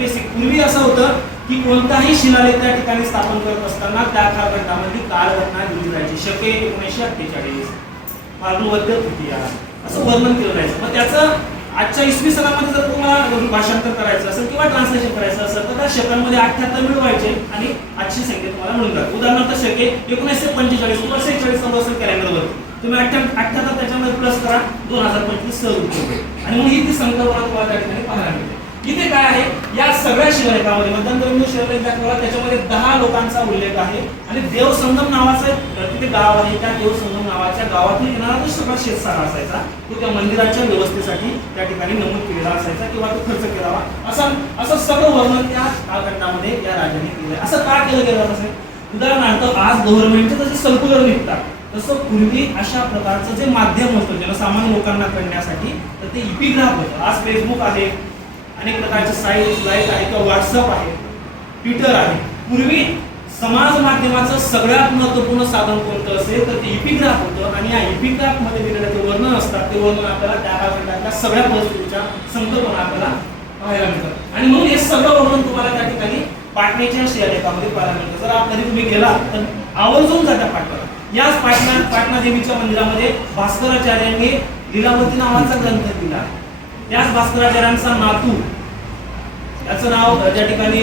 Basic पूर्वी असं होतं की कोणताही शिलालेख त्या ठिकाणी स्थापन करत असताना त्या कालखंडामध्ये कालघटना लिहिली जायची. शके एकोणीसशे अठ्ठेचाळीस. फाल्गुनवद्य तृतीया. असं वर्णन केलं जायचं. मग त्याचं आजच्या इसवी सणामध्ये जर तुम्हाला भाषांतर करायचं असेल किंवा ट्रान्सलेशन करायचं असेल तर त्या शकांमध्ये अठ्ठ्याहत्तर मिळवायचे आणि आजची संख्या तुम्हाला मिळून जाते उदाहरणार्थ शके एकोणीसशे पंचेचाळीस किंवा सेहेचाळीस चालू असेल कॅलेंडरवरती तुम्ही अठ्ठ्या अठ्ठ्याहत्तर त्याच्यामध्ये प्लस करा दोन हजार पंचवीस सहज आणि मग ही ती संकल्पना तुम्हाला त्या ठिकाणी पाहायला मिळते. इथे काय आहे? या सगळ्या शिलालेखामध्ये मध्यंतरंग शिलालेख दाखवला त्याच्यामध्ये दहा लोकांचा उल्लेख आहे. आणि देवसंगम नावाचं तिथे गाव आहे त्या देवसंगम नावाच्या गावातून येणारा जो सगळा शेतसारा असायचा तो त्या मंदिराच्या व्यवस्थेसाठी त्या ठिकाणी नमूद केलेला असायचा किंवा तो खर्च केलावा. असं असं सगळं वर्णन त्या कालखंडामध्ये या राजाने केलं आहे. असं का केलं गेलं असेल उदाहरणार्थ आज गव्हर्नमेंटचे जसे सर्क्युलर निघतात तसं पूर्वी अशा प्रकारचं जे माध्यम होतं जनसामान्य लोकांना कळण्यासाठी तर ते इपिग्राफ होतं. आज फेसबुक आहे अनेक प्रकारचे साईट लाइट आहे किंवा व्हॉट्सअप आहे ट्विटर आहे. पूर्वी समाज माध्यमाचं सगळ्यात महत्त्वपूर्ण साधन कोणतं असेल तर ते इपिग्राफ होतं आणि या इपिग्राफमध्ये मध्ये दिलेले जे वर्णन असतात ते वर्णन आपल्याला त्या कालखंडातल्या सगळ्या परिस्थितीच्या संकल्पना आपल्याला पाहायला मिळतात. आणि म्हणून हे सगळं वर्णन तुम्हाला त्या ठिकाणी पाटण्याच्या शिलालेखामध्ये पाहायला मिळतं. जर कधी तुम्ही गेला तर आवर्जून जाता पाटणा याच पाटणा पाटणा देवीच्या मंदिरामध्ये भास्कराचार्यांनी लीलावती नावाचा ग्रंथ दिला त्याच भास्कराचार्यांचा नातू. त्याचं नाव त्या ठिकाणी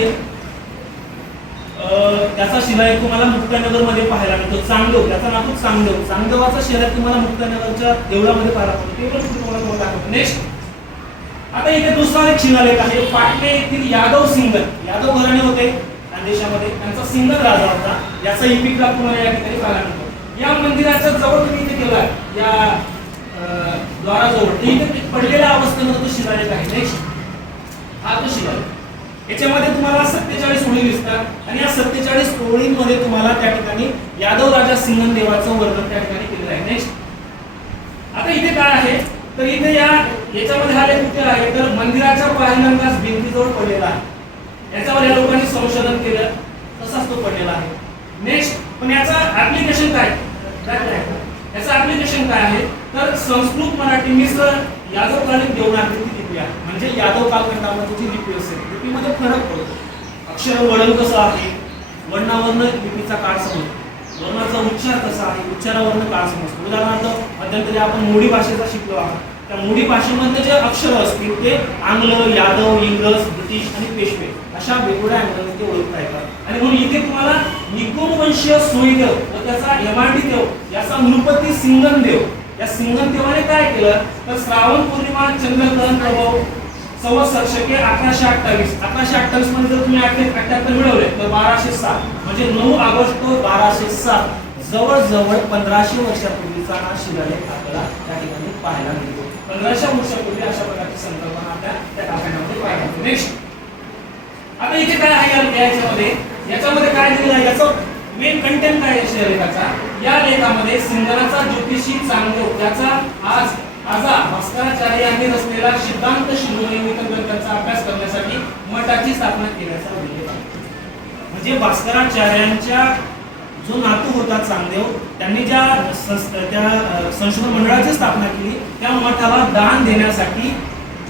त्याचा शिलालेख तुम्हाला मुक्तानगरमध्ये पाहायला मिळतो. चांगदेव त्याचा नातू चांगदेव चांगदेवाचा शिलालेख तुम्हाला मुक्तानगरच्या देवळामध्ये पाहायला मिळतो. ते तुम्हाला दाखवतो. नेक्स्ट आता इथे दुसरा एक शिलालेख आहे. पाटणे येथील यादव सिंगल. यादव घराणे होते खानदेशामध्ये त्यांचा सिंगल राजा होता. याचा इपिग्राफ तुम्हाला या ठिकाणी पाहायला मिळतो. या मंदिराच्या जवळ तुम्ही इथे गेला या द्वाराजवळ. तर इथे पडलेल्या अवस्थेमध्ये तो शिलालेख आहे नेक्स्ट हा तो शिलालेख याच्यामध्ये तुम्हाला सत्तेचाळीस ओळी दिसतात आणि या सत्तेचाळीस ओळींमध्ये तुम्हाला त्या ठिकाणी यादव राजा सिंगन देवाचं वर्णन त्या ठिकाणी केलेलं आहे नेक्स्ट आता इथे काय आहे? तर इथे या याच्यामध्ये हा लेख कुठे आहे तर मंदिराच्या पाहिल्यांदाच भिंतीजवळ पडलेला आहे. याच्यावर या लोकांनी संशोधन केलं तसाच तो पडलेला आहे. नेक्स्ट पण याचा ऍप्लिकेशन काय? काय काय? याचं ऍप्लिकेशन काय आहे? तर संस्कृत मराठी मिश्र यादवकालीन देवनागरीची लिपी आहे. म्हणजे यादव कालखंडामध्ये जी लिपी असेल लिपीमध्ये फरक पडतो. अक्षर वळण कसं आहे? वर्णावर्ण लिपीचा काळ समजतो. वर्णाचा उच्चार कसा आहे? उच्चारावरनं काळ समजतो. उदाहरणार्थ अध्यंतरी आपण मोडी भाषेचा शिकलो आहोत. त्या मोडी भाषेमध्ये जे अक्षर असतील ते आंग्ल यादव इंग्रज ब्रिटिश आणि पेशवे अशा वेगवेगळ्या अँगलने ते ओळखता येतात. आणि म्हणून इथे तुम्हाला निकुम वंशीय सोयदेव व त्याचा यमाडी देव याचा नृपती सिंगन देव. या सिंगन देवाने काय केलं? तर श्रावण पौर्णिमा चंद्रग्रहण प्रभाव संवत्सर शके अकराशे अठ्ठावीस. अकराशे अठ्ठावीसमध्ये जर तुम्ही आठशे अठ्याहत्तर मिळवले तर बाराशे सात. म्हणजे नऊ ऑगस्ट बाराशे सात. जवळजवळ पंधराशे वर्षापूर्वीचा हा शिलालेख आपल्याला त्या ठिकाणी पाहायला मिळतो. पंधराशे वर्षापूर्वी अशा प्रकारची संकल्पना आपल्या त्या काकांमध्ये पाहायला मिळते. नेक्स्ट आता इथे काय आहे याच्यामध्ये? याच्यामध्ये काय दिलेलं आहे? याचं मेन कंटेंट काय आहे लेखाचा? या लेखामध्ये सिंगराचा ज्योतिषी चांगलो याचा आज आजा भास्कराचार्य यांनी रचलेला सिद्धांत शिरोनिमित्त ग्रंथाचा अभ्यास करण्यासाठी मठाची स्थापना केल्याचा उल्लेख आहे. म्हणजे भास्कराचार्यांच्या जो नातू होता चांगदेव त्यांनी ज्या त्या संशोधन मंडळाची स्थापना केली त्या मठाला दान देण्यासाठी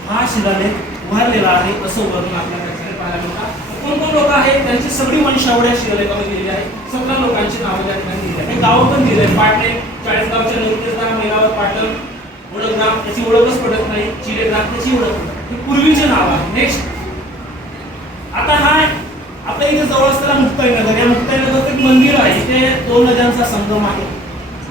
हा शिलालेख उभारलेला आहे असं वर्णन आपल्याला पाहायला मिळतात कोण कोण लोक आहेत त्यांची सगळी वंशावळी या शिलालेखामध्ये दिलेली आहे. सतरा लोकांची नावं त्या ठिकाणी दिली गाव पण दिले आहे पाटणे चाळीसगावच्या नृत्यग्राम मैलावर पाटण ओळखग्राम त्याची ओळखच पडत नाही. चिरेग्राम त्याची ओळख. ही पूर्वीचे नाव आहे नेक्स्ट आता हा आपल्या इथे जवळ असलेला मुक्ताई नगर या मुक्ताई नगरचं एक मंदिर आहे. इथे दोन नद्यांचा संगम आहे.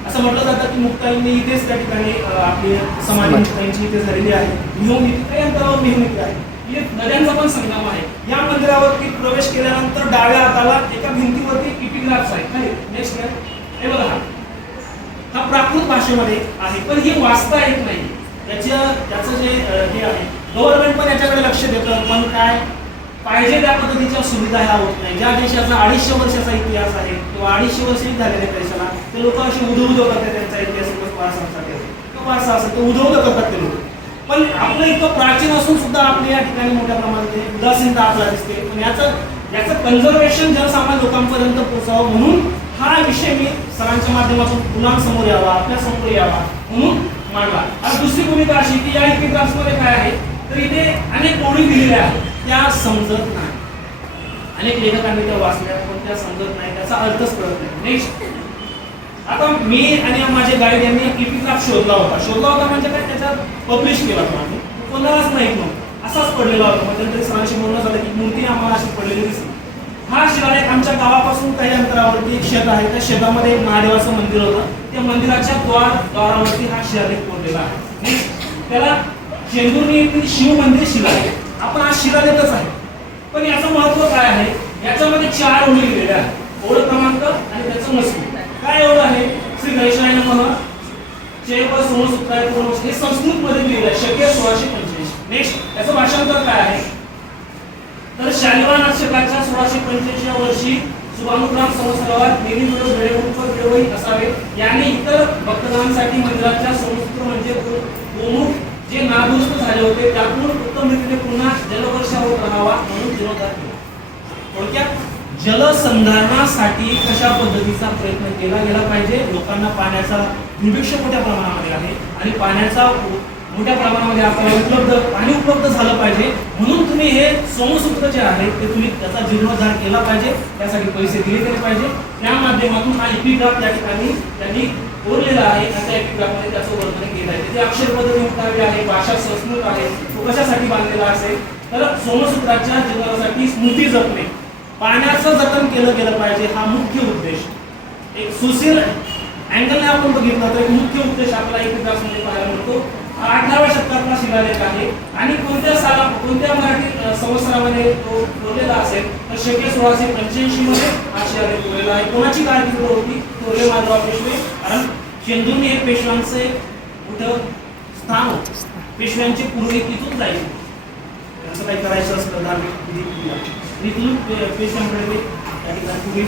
असं म्हटलं जातं की मुक्ताईने इथेच त्या ठिकाणी आपली समाधी मुक्ताईंची इथे झालेली आहे. नियम इथे काही अंतरावर नियम इथे आहे. नद्यांचा पण संगम आहे. या मंदिरावरती प्रवेश केल्यानंतर डाव्या हाताला एका भिंतीवरती इपिग्राफ्स आहेत. नाही नेक्स्ट हे बघा. हा. प्राकृत भाषेमध्ये आहे पण हे वाचता येत नाही. याच्या त्याचं जे हे आहे गव्हर्नमेंट पण याच्याकडे लक्ष देतं पण काय? पाहिजे त्या पद्धतीच्या सुविधा ह्या होत नाही. ज्या देशाचा अडीचशे वर्षाचा इतिहास आहे किंवा अडीचशे वर्षही झालेल्या देशाला. ते लोक असे उदो उदो करतात त्यांचा ऐतिहासिक वारसासाठी तो वारसा असेल तो उदो उदो करतात ते लोक. पण आपलं इतकं प्राचीन असून सुद्धा आपल्या या ठिकाणी मोठ्या प्रमाणात उदासीनता आपल्याला दिसते. पण याचं याचं कन्झर्वेशन जनसामान्य लोकांपर्यंत पोहोचावं म्हणून हा विषय मी सरांच्या माध्यमातून मुलांसमोर यावा आपल्यासमोर यावा म्हणून मांडला. आणि दुसरी भूमिका अशी की या इतिहासमध्ये काय आहे? तर इथे अनेक ओळी दिलेल्या आहेत. त्या समजत नाही. अनेक लेखकांनी त्या वाचल्या पण त्या समजत नाही. त्याचा अर्थच कळत नाही. नेक्स्ट आता मी आणि माझे गाईड यांनी इपिग्राफ शोधला होता. शोधला होता म्हणजे काय? त्याच्यात पब्लिश केला होता आम्ही. कोणालाच नाही मग असाच पडलेला होता. म्हणजे मध्यंतरी सरांशी म्हणून झालं की मूर्ती आम्हाला अशी पडलेली दिसली. हा शिलालेख आमच्या गावापासून काही अंतरावरती एक शेत आहे. त्या शेतामध्ये महादेवाचं मंदिर होतं. त्या मंदिराच्या द्वार द्वारावरती हा शिलालेख कोरलेला आहे. त्याला चेंदूरनी येथील शिव मंदिर शिलालेख आपण हा शिलालेखच आहे. पण याचं महत्त्व काय आहे? याच्यामध्ये चार ओळी लिहिलेल्या आहेत. ओळ क्रमांक आणि त्याचं मजकूर काय एवढं आहे? श्री गणेशाय नमः. जैव सोमसूत्राय पूर्ण हे संस्कृत मध्ये लिहिलं आहे. शक्य सोळाशे पंच्याऐंशी नेक्स्ट याचं भाषांतर काय आहे? तर शालिवान शकाच्या सोळाशे पंच्याऐंशी वर्षी सुभानुग्राम संवत्सरात निधी मिळवून वेळेमुख असावे. याने इतर भक्तगणांसाठी मंदिराच्या संस्कृत म्हणजे गोमुख जे नादुरुस्त झाले होते त्यातून उत्तम रीतीने पुन्हा जलवर्षा होत राहावा म्हणून जीर्णोद्धार थोडक्यात जलसंधारणासाठी कशा पद्धतीचा प्रयत्न केला गेला पाहिजे? लोकांना पाण्याचा दुर्भिक्ष मोठ्या प्रमाणामध्ये आहे आणि पाण्याचा मोठ्या प्रमाणामध्ये आपल्याला उपलब्ध पाणी उपलब्ध झालं पाहिजे. म्हणून तुम्ही हे सोमसूत्र जे आहे ते तुम्ही त्याचा जीर्णोद्धार केला पाहिजे. त्यासाठी पैसे दिले गेले पाहिजे. त्या माध्यमातून हा एपिग्राफ त्या ठिकाणी त्यांनी कोरलेला आहे. अशा त्या एपिग्राफमध्ये त्याचं वर्णन केलं आहे. ते अक्षर पद्धती मुक्तावी आहे भाषा संस्कृत आहे. तो कशासाठी बांधलेला असेल? तर सोमसूत्राच्या जीवनासाठी स्मृती जपणे. पाण्याचं जतन केलं गेलं पाहिजे हा मुख्य उद्देश. एक सुशील अँगलने आपण बघितला तर एक मुख्य उद्देश आपला एक विकासमध्ये पाहायला मिळतो. हा अठराव्या शतकातला शिलालेख आहे आणि कोणत्या साला कोणत्या मराठी संवत्सरामध्ये तो कोरलेला असेल तर शके सोळाशे पंच्याऐंशी मध्ये हा शिलालेख कोरलेला आहे. कोणाची कारकीर्द होती? थोरले माधवराव पेशवे. कारण चेंदुर्णी हे पेशव्यांचे कुठं स्थान होते? पेशव्यांचे पूर्वी तिथून जाईल. असं काही करायचं असतं धार्मिक तिथून त्या ठिकाणी पुढे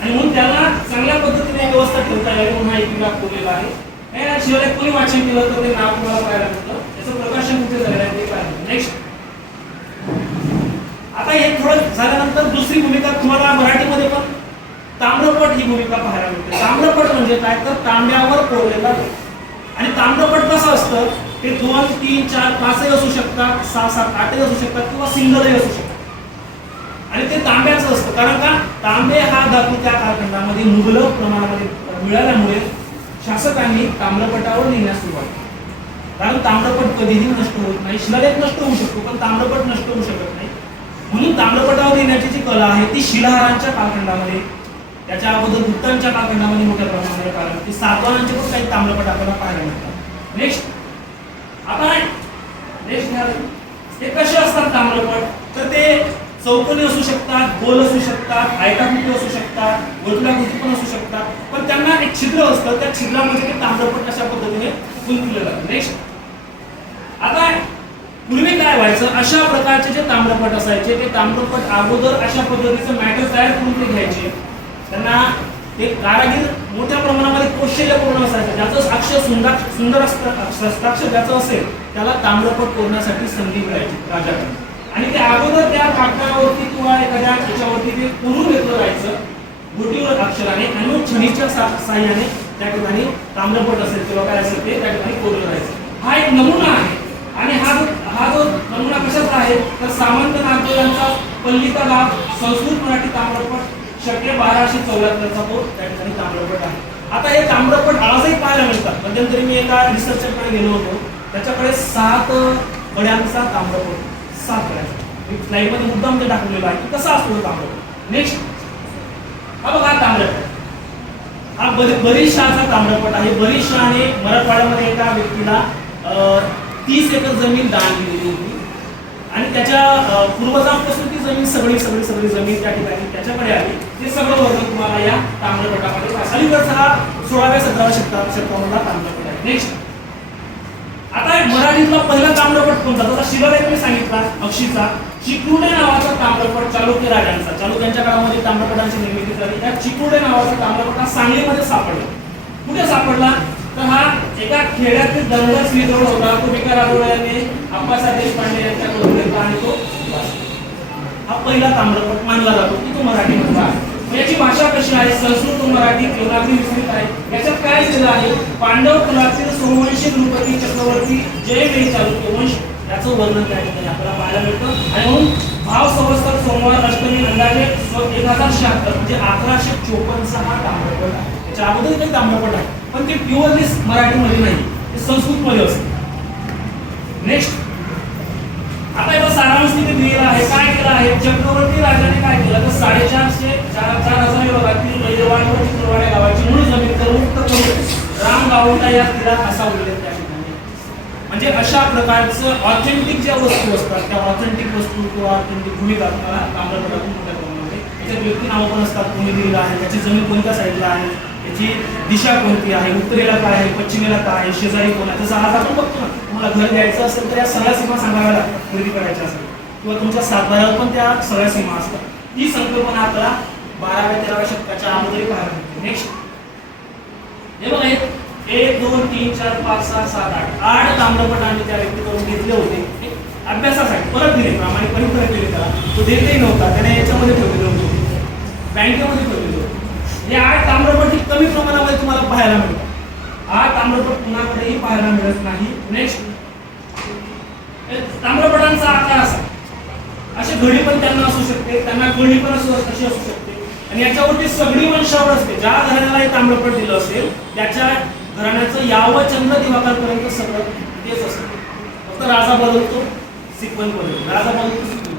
आणि म्हणून त्याला चांगल्या पद्धतीने व्यवस्था ठेवता यावी म्हणून हा एक दाखवलेला आहे. हे शिवाय कोणी वाचन केलं तर ते नाव तुम्हाला पाहायला मिळतं? त्याचं प्रकाशन कुठे झालेलं आहे ते पाहिलं. नेक्स्ट आता हे थोडं झाल्यानंतर दुसरी भूमिका तुम्हाला मराठीमध्ये पण ताम्रपट ही भूमिका पाहायला मिळते. ताम्रपट म्हणजे काय? तर तांब्यावर कोरलेला आणि ताम्रपट कसं असतं? ते दोन तीन चार पाचही असू शकतात सहा सात आठही असू शकतात किंवा सिंगलही असू शकतात. आणि ते तांब्याचं असतं. कारण का? तांबे हा धातू त्या कालखंडामध्ये मुबलक प्रमाणामध्ये मिळाल्यामुळे शासकांनी ताम्रपटावर लिहिण्यास सुरुवात केली. कारण ताम्रपट कधीही नष्ट होत नाही. शिलालेख नष्ट होऊ शकतो पण ताम्रपट नष्ट होऊ शकत नाही. म्हणून ताम्रपटावर लिहिण्याची जी कला आहे ती शिलाहारांच्या कालखंडामध्ये त्याच्या अगोदर गुप्तांच्या कालखंडामध्ये मोठ्या प्रमाणामध्ये कारण की सातवानांचे पण काही ताम्रपट आपल्याला पाहायला मिळतात. नेक्स्ट आता नेक्स्ट ते कसे असतात ताम्रपट? चौकोनी असू शकतात गोल असू शकतात आयताकृती असू शकतात वर्तुळाकृती पण असू शकतात. पण त्यांना एक छिद्र असतं त्या छिद्रामध्ये ते तांदळपट अशा पद्धतीने गुंतवले जातं. नेक्स्ट आता पूर्वी काय व्हायचं? अशा प्रकारचे जे ताम्रपट असायचे ते ताम्रपट अगोदर अशा पद्धतीचं मॅटर तयार करून ते घ्यायचे. त्यांना ते कारागीर मोठ्या प्रमाणामध्ये कौशल्यपूर्ण असायचं. ज्याचं अक्षर सुंदर सुंदर हस्ताक्षर ज्याचं असेल त्याला ताम्रपट कोरण्यासाठी संधी मिळायची राजाकडून. आणि ते अगोदर त्या कागदावरती किंवा एखाद्या त्याच्यावरती ते कोरून घेतलं जायचं. बोटीवर अक्षराने आणि मग छडीच्या सा- साह्याने त्या ठिकाणी ताम्रपट असेल किंवा काय असेल ते त्या ठिकाणी कोरलं जायचं. हा एक नमुना आहे. आणि हा जो हा जो नमुना कशाचा आहे? तर सामंत नागपूर यांचा पल्लिका संस्कृत मराठी ताम्रपट शक्य बाराशे चौऱ्याहत्तरचा तो त्या ठिकाणी ताम्रपट आहे. आता हे ताम्रपट आजही पाहायला मिळतात. मध्यंतरी मी एका रिसर्चरकडे गेलो होतो. त्याच्याकडे सात गड्यांचा ताम्रपट सात गड्यांचा स्लाईडमध्ये मुद्दाम ते दाखवलेलं आहे की कसा असतो तो नेक्स्ट हा बघा हा हा बरी बरीचशाचा तांबडपट आहे. बरीचशाने मराठवाड्यामध्ये एका व्यक्तीला तीस एकर जमीन दान दिलेली होती. आणि त्याच्या पूर्वजांपासून ती जमीन सगळी सगळी सगळी जमीन त्या ठिकाणी त्याच्याकडे आली. ते सगळं वर्ग तुम्हाला या तांबडपटामध्ये पाहिजे. अलीकडचा हा सोळाव्या सतराव्या शतका शतकामधला तांबडपट आहे. नेक्स्ट आता एक मराठीतला पहिला ताम्रपट कोणता? जसा शिलालेख मी सांगितला अक्षीचा. चिक्रुडे नावाचा ताम्रपट चालुक्य राजांचा. चालुक्यांच्या काळामध्ये ताम्रपटांची निर्मिती झाली. त्या चिक्रुडे नावाचा ताम्रपट हा सांगलीमध्ये सापडला. कुठे सापडला? तर हा एका खेड्यातील दंगल श्रीजवळ होता. तो विकार राजोळ्याने अप्पासाहेब देशपांडे यांच्याकडून घेतला आणि तो. हा पहिला ताम्रपट मानला जातो. की तो मराठीमधला आहे. याची भाषा कशी आहे? संस्कृत मराठी देवनागरी मिश्रित आहे. याच्यात काय लिहिलं आहे? पांडव कुलातील सोमवंशी गणपती चक्रवर्ती जयवेळी चालुक्य वंश याचं वर्णन त्या ठिकाणी आपल्याला पाहायला मिळतं. आणि म्हणून भाव संवत्सर सोमवार अष्टमी अंदाजे एक हजार शहात्तर म्हणजे अकराशे चोपन्नचा हा ताम्रपट आहे. त्याच्या अगोदर काही ताम्रपट आहे. पण ते प्युअरली मराठीमध्ये नाही. ते संस्कृतमध्ये असते. नेक्स्ट आता याचा सारांश तिथे दिलेला आहे. काय केलं आहे? चक्रवर्ती राजाने काय केलं? तर साडेचारशे चार चार हजार विभागातील लैरवाड व गावाची मूळ जमीन तर मुक्त करून राम गावंडा या तिला असा उल्लेख त्या ठिकाणी म्हणजे अशा प्रकारचं ऑथेंटिक ज्या वस्तू असतात त्या ऑथेंटिक वस्तू किंवा ऑथेंटिक भूमिका आपल्याला ताम्रपटातून मोठ्या प्रमाणामध्ये त्याच्यात व्यक्ती नावं पण असतात कोणी दिलेलं आहे त्याची जमीन कोणत्या साईडला आहे त्याची दिशा कोणती आहे उत्तरेला काय आहे पश्चिमेला काय आहे शेजारी कोण आहे जसं आज आपण बघतो ना. तुम्हाला घर घ्यायचं असेल तर या सगळ्या सीमा सांगाव्या लागतात खरेदी करायच्या असेल. किंवा तुमच्या सातबाऱ्यावर पण त्या सगळ्या सीमा असतात. ही संकल्पना आपल्याला बाराव्या तेराव्या शतकाच्या अगोदरी पाहायला मिळते. नेक्स्ट हे बघा एक दोन तीन चार पाच सहा सात आठ. आठ ताम्रपट आम्ही त्या व्यक्तीकडून घेतले होते. अभ्यासासाठी परत दिले प्रामाणिकपणे परत दिले त्याला. तो देतही नव्हता. त्याने याच्यामध्ये ठेवलेलं होतं. बँकेमध्ये ठेवलेलं होतं. हे आठ ताम्रपट ही कमी प्रमाणामध्ये तुम्हाला पाहायला मिळतात. आठ ताम्रपट कुणाकडेही पाहायला मिळत नाही. नेक्स्ट ताम्रपटांचा आकार असा. अशी घडी पण त्यांना असू शकते त्यांना कळी पण असू अशी असू शकते. आणि याच्यावरती सगळी वंशावळ असते. ज्या घराण्याला हे ताम्रपट दिलं असेल त्याच्या घराण्याचं यावं चंद्र दिवाकरपर्यंत सगळं तेच असतं. फक्त राजा बदलतो सिक्वन बदलतो. राजा बदलतो सिक्वन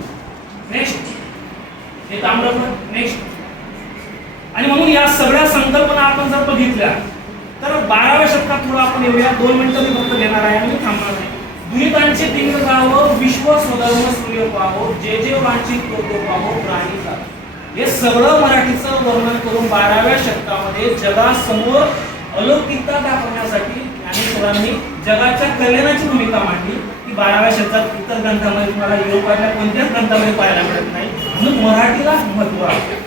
नेक्स्ट हे ताम्रपट नेक्स्ट आणि म्हणून या सगळ्या संकल्पना आपण जर बघितल्या तर बाराव्या शतकात थोडं आपण येऊया दोन मिनिटं मी फक्त घेणार आहे आणि थांबणार नाही. दुहितांचे तीन गाव विश्व स्वधर्म सूर्य पाहो जे जे वांचित तो पाहो प्राणी हे सगळं मराठीचं वर्णन करून बाराव्या शतकामध्ये जगासमोर अलौकिकता दाखवण्यासाठी ज्ञानेश्वरांनी जगाच्या कल्याणाची भूमिका मांडली. की बाराव्या शतकात इतर ग्रंथामध्ये तुम्हाला युरोपातल्या कोणत्याच ग्रंथामध्ये पाहायला मिळत नाही. म्हणून मराठीला महत्त्व आहे.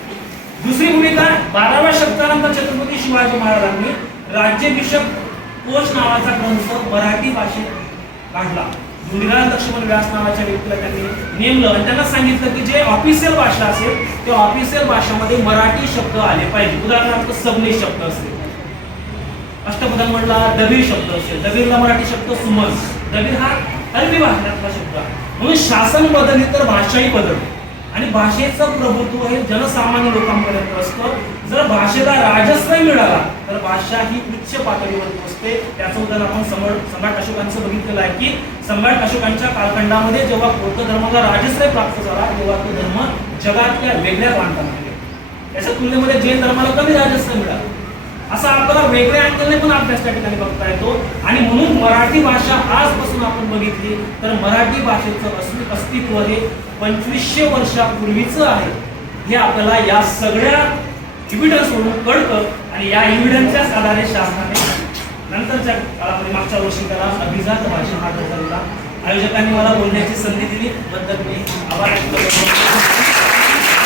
दुसरी भूमिका बाराव्या शतकानंतर छत्रपती शिवाजी महाराजांनी राज्याभिषेक कोश नावाचा ग्रंथ मराठी भाषेत काढला. मुनिराज लक्ष्मण व्यास नावाच्या व्यक्तीला त्यांनी नेमलं आणि त्यांना सांगितलं की जे ऑफिशियल भाषा असेल त्या ऑफिशियल भाषेमध्ये मराठी शब्द आले पाहिजे. उदाहरणार्थ सबने शब्द असेल. अष्टपदन म्हणला दबीर शब्द असेल. दबीरला मराठी शब्द सुमन. दबीर हा अरबी भाषेतला शब्द आहे. म्हणून शासन बदलली तर भाषाही बदलते. आणि भाषेचं प्रभुत्व हे जनसामान्य लोकांपर्यंत असतं. जर भाषेला राजस्व मिळाला तर भाषा ही उच्च पातळीवर पोहोचते त्याचं उदाहरण आपण समर सम्राट अशोकांचं बघितलेलं आहे की सम्राट अशोकांच्या कालखंडामध्ये जेव्हा बौद्ध धर्माला राजस्व प्राप्त झाला तेव्हा तो धर्म जगातल्या वेगळ्या प्रांतामध्ये त्याच्या तुलनेमध्ये जैन धर्माला कमी राजस्व मिळालं. असा आपल्याला वेगळ्या अँगलने पण अभ्यास त्या ठिकाणी बघता येतो. आणि म्हणून मराठी भाषा आजपासून आपण बघितली तर मराठी भाषेचं अस्तित्व हे पंचवीसशे वर्षापूर्वीचं आहे. हे आपल्याला या सगळ्या इव्हिडन्सवरून कळतं आणि या इव्हिडन्सच्याच आधारे शासनाने नंतरच्या काळामध्ये मागच्या वर्षी त्याला अभिजात भाषा हा दर्जा आयोजकांनी मला बोलण्याची संधी दिली. बद्दल मी आभार व्यक्त करतो.